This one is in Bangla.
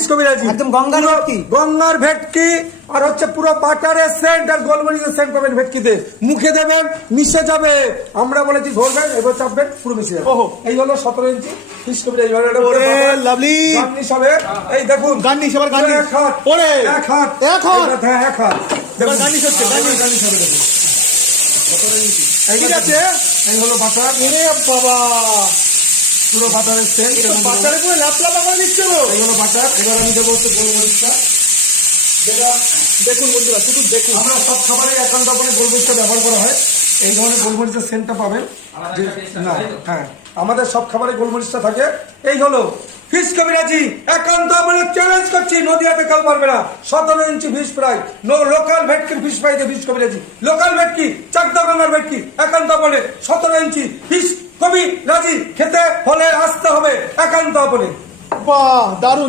ফিশ কবিরাজি একদম গঙ্গার ভেটকি। গঙ্গার ভেটকি আর হচ্ছে পুরো বাটারের সেন্ট আর গোলমরিচের সেন্ট পাবেন ভেটকিতে। মুখে দেবেন মিশে যাবে। আমরা বলেছি ধরবেন এবার চাপবেন পুরো মিশে যাবে। ওহো। এই হলো 17 ইঞ্চি ফিশ কবিরাজি। লাভলি গার্নিশ হবে। এই দেখুন গার্নিশ, এবার গার্নিশ। এক হাত ওরে এক হাত এক হাত। হ্যাঁ এক হাত দেখুন গার্নিশ হচ্ছে, গার্নিশ হবে দেখুন। ঠিক আছে। এই হলো বাটার এরে বাবা, পুরো বাটারের সেন্ট। বাচ্চারে পুরো লাপলাপা করে দিচ্ছে গো। এই হলো বাটার। এবার আমি দেবো হচ্ছে গোলমরিচটা। যেটা দেখুন বন্ধুরা, শুধু দেখুন। আমরা সব খাবারে একান্ত করে গোলমরিচটা ব্যবহার করা হয়। এই ধরনের গোলমরিচের সেন্টটা পাবেন না। হ্যাঁ আমাদের সব খাবারে গোলমরিচটা থাকে। এই হলো ফিশ কবিরাজি। একান্ত আমরা চ্যালেঞ্জ করছি, নদীয়াতে কেউ পারবে না। 17 ইঞ্চি ফিশ ফ্রাই, লোকাল ভেটকির ফিশ ফ্রাই দিয়ে ফিশ কবিরাজি। লোকাল ভেটকি, চাকদা গঙ্গার ভেটকি, একান্ত বলে 17 ইঞ্চি ফিশ কবিরাজি। খেতে হলে আসতে হবে একান্ত বলে। বাহ, দারুণ।